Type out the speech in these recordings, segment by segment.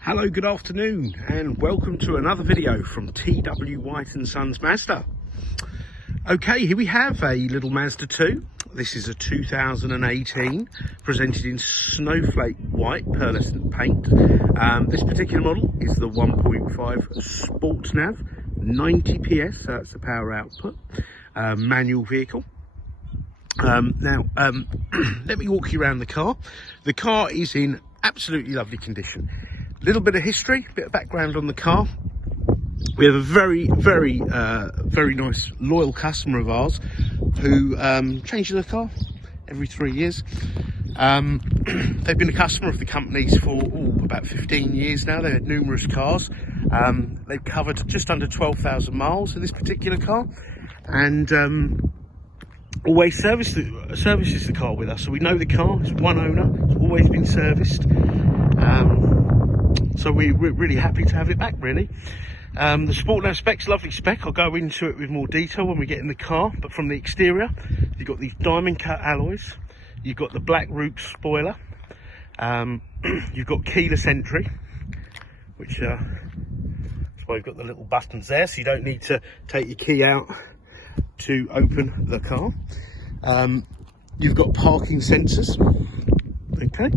Hello, good afternoon, and welcome to another video from TW White & Sons Mazda. Okay, here we have a little Mazda 2. This is a 2018, presented in Snowflake White Pearlescent paint. This particular model is the 1.5 Sport Nav, 90 PS, so that's the power output, manual vehicle. Let me walk you around the car. The car is in absolutely lovely condition. Little bit of history, bit of background on the car. We have a very nice loyal customer of ours who changes their car every 3 years. They've been a customer of the company's for about 15 years now. They've had numerous cars. They've covered just under 12,000 miles in this particular car, and always services the car with us. So we know the car. It's one owner. It's always been serviced. So we're really happy to have it back, really. The Sport Nav spec's lovely spec. I'll go into it with more detail when we get in the car. But from the exterior, you've got these diamond cut alloys. You've got the black roof spoiler. You've got keyless entry, which that's why you've got the little buttons there, so you don't need to take your key out to open the car. You've got parking sensors. Okay,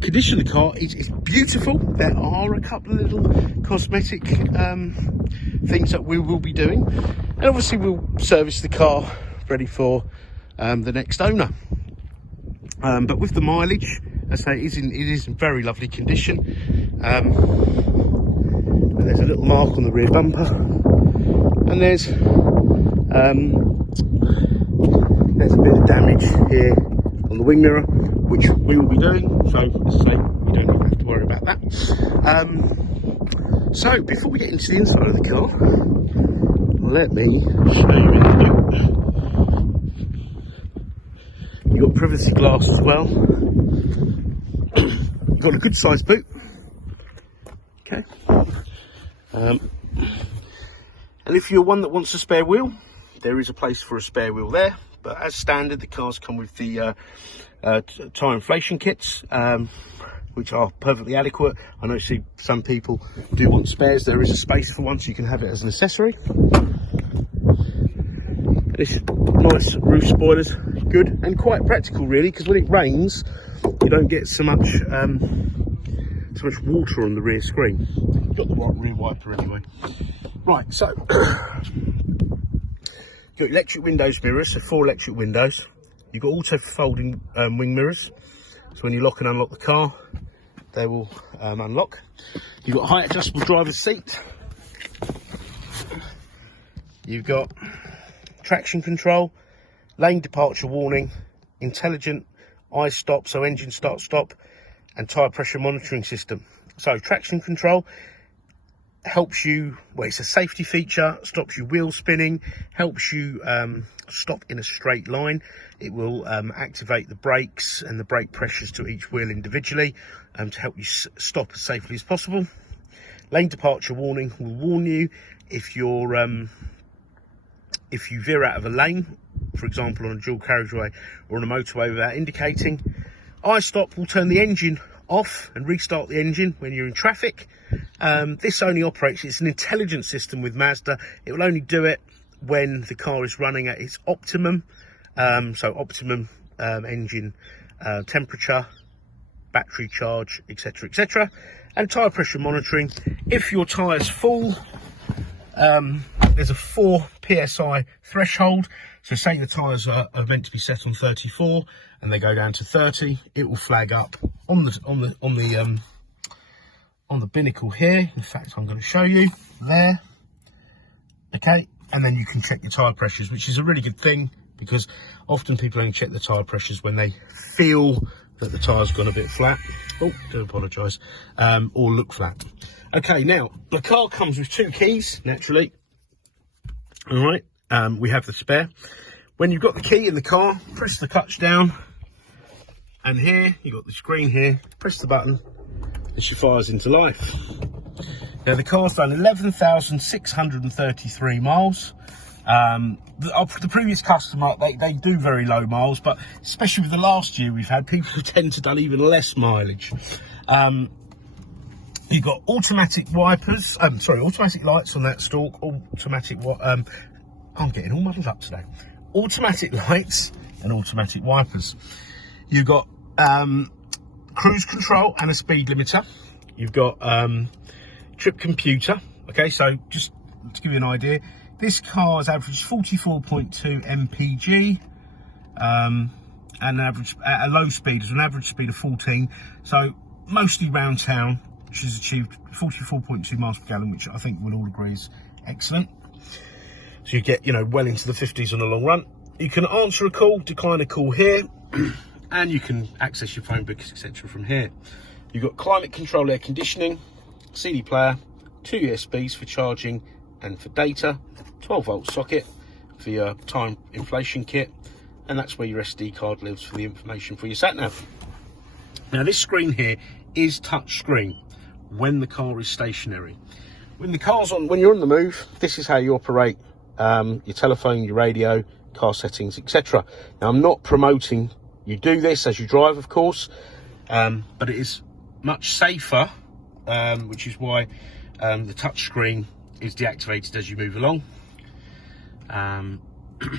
condition of the car is beautiful. There are a couple of little cosmetic things that we will be doing, and obviously we'll service the car ready for the next owner. But with the mileage, as I say, it is in very lovely condition. And there's a little mark on the rear bumper, and there's a bit of damage here on the wing mirror, which we will be doing, so as I say, you don't even have to worry about that. So before we get into the inside of the car, let me show you in the boot. You've got privacy glass as well. You've got a good sized boot. Okay. And if you're one that wants a spare wheel, there is a place for a spare wheel there. But as standard, the cars come with the tyre inflation kits, which are perfectly adequate. I know some people do want spares. There is a space for one, so you can have it as an accessory. This is nice roof spoilers, good and quite practical, really, because when it rains, you don't get so much water on the rear screen. You've got the rear wiper anyway. Right, so you've got electric windows mirrors, so 4 electric windows. You've got auto folding wing mirrors, so when you lock and unlock the car, they will unlock. You've got height adjustable driver's seat. You've got traction control, lane departure warning, intelligent eye stop, so engine start stop, and tyre pressure monitoring system. So traction control helps you, well, it's a safety feature, stops you wheel spinning, helps you stop in a straight line. It will activate the brakes and the brake pressures to each wheel individually to help you stop as safely as possible. Lane departure warning will warn you if you veer out of a lane, for example on a dual carriageway or on a motorway without indicating. Eye stop will turn the engine off and restart the engine when you're in traffic. This only operates, it's an intelligent system with Mazda. It will only do it when the car is running at its optimum, so optimum engine temperature, battery charge, etc, etc. And tyre pressure monitoring. If your tyre's full, there's a 4 psi threshold. So say the tyres are meant to be set on 34 and they go down to 30, it will flag up on the binnacle here. In fact, I'm going to show you there. Okay, and then you can check your tyre pressures, which is a really good thing, because often people only check the tyre pressures when they feel that the tyre's gone a bit flat. Oh, do apologise. Or look flat. Okay, now the car comes with 2 keys, naturally. All right, we have the spare. When you've got the key in the car, press the clutch down, and here you've got the screen here. Press the button, and she fires into life. Now the car's done 11,633 miles. The previous customer, they do very low miles, but especially with the last year we've had, people who tend to done even less mileage. You've got automatic wipers, automatic lights on that stalk, automatic, I'm getting all muddled up today. Automatic lights and automatic wipers. You've got cruise control and a speed limiter. You've got trip computer. Okay, so just to give you an idea, this car has averaged 44.2 mpg, and an average at a low speed is an average speed of 14. So mostly round town, which has achieved 44.2 miles per gallon, which I think we'll all agree is excellent. So you get, well into the 50s on the long run. You can answer a call, decline a call here, and you can access your phone books, etc. from here. You've got climate control, air conditioning, CD player, 2 USBs for charging and for data, 12-volt socket for your time inflation kit, and that's where your SD card lives for the information for your sat nav. Now this screen here is touch screen when the car is stationary. When the car's on, when you're on the move, this is how you operate your telephone, your radio, car settings, etc. Now I'm not promoting you do this as you drive, of course, but it is much safer, which is why the touch screen is deactivated as you move along.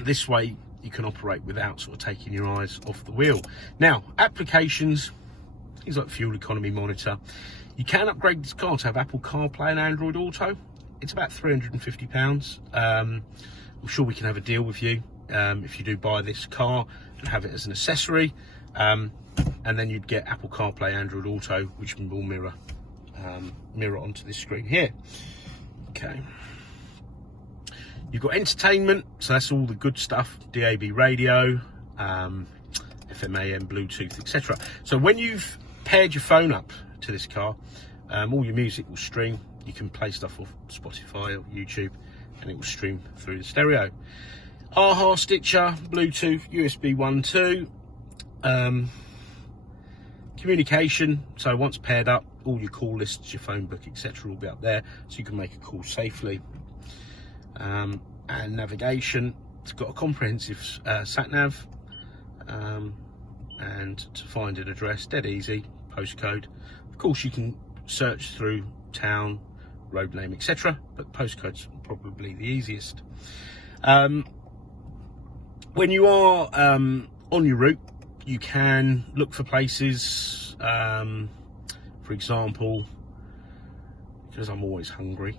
This way you can operate without sort of taking your eyes off the wheel. Now, applications, things like fuel economy monitor. You can upgrade this car to have Apple CarPlay and Android Auto. It's about £350. I'm sure we can have a deal with you if you do buy this car and have it as an accessory. And then you'd get Apple CarPlay, Android Auto, which will mirror onto this screen here. Okay. You've got entertainment, so that's all the good stuff, DAB radio, FM, AM, Bluetooth, etc. So when you've paired your phone up to this car, all your music will stream. You can play stuff off Spotify or YouTube, and it will stream through the stereo. AHA, Stitcher, Bluetooth, USB 1.2, communication. So once paired up, all your call lists, your phone book, etc. will be up there, so you can make a call safely. And navigation. It's got a comprehensive sat nav, and to find an address, dead easy, postcode. Of course, you can search through town, road name, etc. but postcode's probably the easiest. When you are on your route, you can look for places, for example, because I'm always hungry,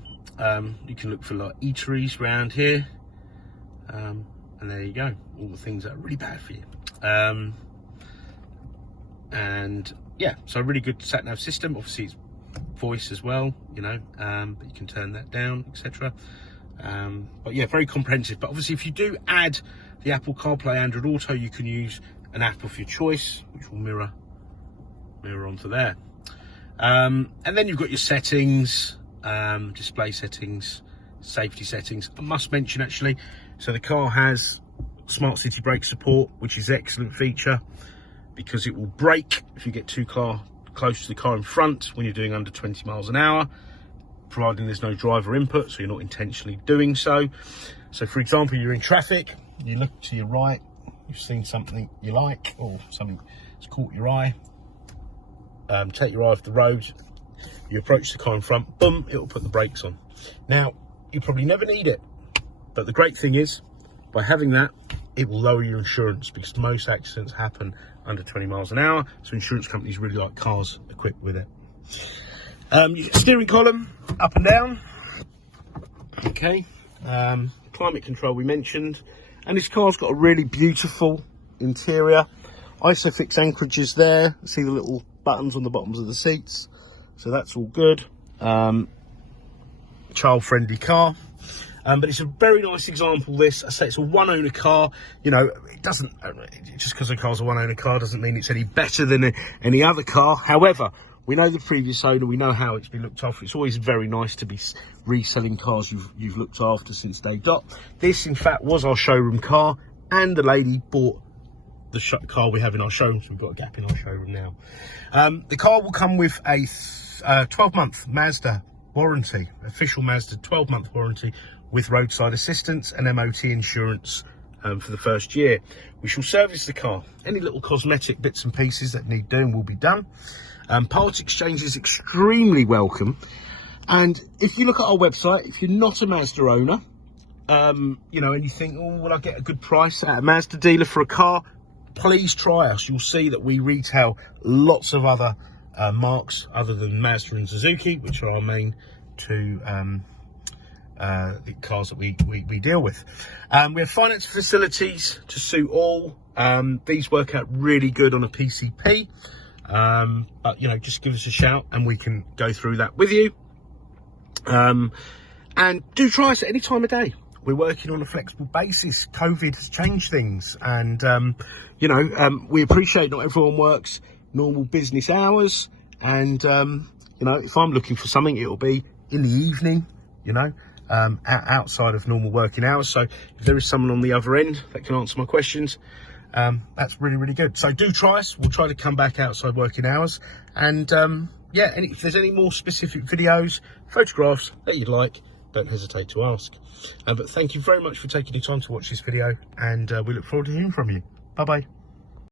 you can look for like eateries around here, and there you go, all the things that are really bad for you. And yeah, so a really good sat nav system. Obviously it's voice as well, but you can turn that down, etc. But yeah, very comprehensive. But obviously if you do add the Apple CarPlay, Android Auto, you can use an app of your choice, which will mirror onto there. And then you've got your settings, display settings, safety settings. I must mention actually, so the car has smart city brake support, which is an excellent feature because it will brake if you get too close to the car in front when you're doing under 20 miles an hour, providing there's no driver input, so you're not intentionally doing so. So for example, you're in traffic, you look to your right, you've seen something you like, or something that's caught your eye, take your eye off the road, you approach the car in front, boom, it will put the brakes on. Now, you probably never need it, but the great thing is, by having that, it will lower your insurance because most accidents happen under 20 miles an hour, so insurance companies really like cars equipped with it. You get steering column, up and down. Okay, climate control we mentioned, and this car's got a really beautiful interior. Isofix anchorages there, see the little buttons on the bottoms of the seats, so that's all good. Child-friendly car. But it's a very nice example, this. I say it's a one-owner car. It doesn't, just because a car's a one-owner car doesn't mean it's any better than any other car. However, we know the previous owner, we know how it's been looked after. It's always very nice to be reselling cars you've looked after since day dot. This, in fact, was our showroom car, and the lady bought the car we have in our showroom, so we've got a gap in our showroom now. The car will come with a 12-month Mazda warranty, official Mazda 12-month warranty, with roadside assistance and MOT insurance for the first year. We shall service the car. Any little cosmetic bits and pieces that need doing will be done. Part exchange is extremely welcome. And if you look at our website, if you're not a Mazda owner, you know, and you think, oh, will I get a good price at a Mazda dealer for a car? Please try us. You'll see that we retail lots of other marques other than Mazda and Suzuki, which are our main two the cars that we deal with. We have finance facilities to suit all. These work out really good on a PCP, but you know, just give us a shout and we can go through that with you. And do try us at any time of day. We're working on a flexible basis. COVID has changed things, and you know, we appreciate not everyone works normal business hours, and you know, if I'm looking for something, it'll be in the evening, you know, outside of normal working hours. So if there is someone on the other end that can answer my questions, that's really, really good. So do try us. We'll try to come back outside working hours, and yeah, and if there's any more specific videos, photographs that you'd like, don't hesitate to ask. But thank you very much for taking the time to watch this video, and we look forward to hearing from you. Bye bye.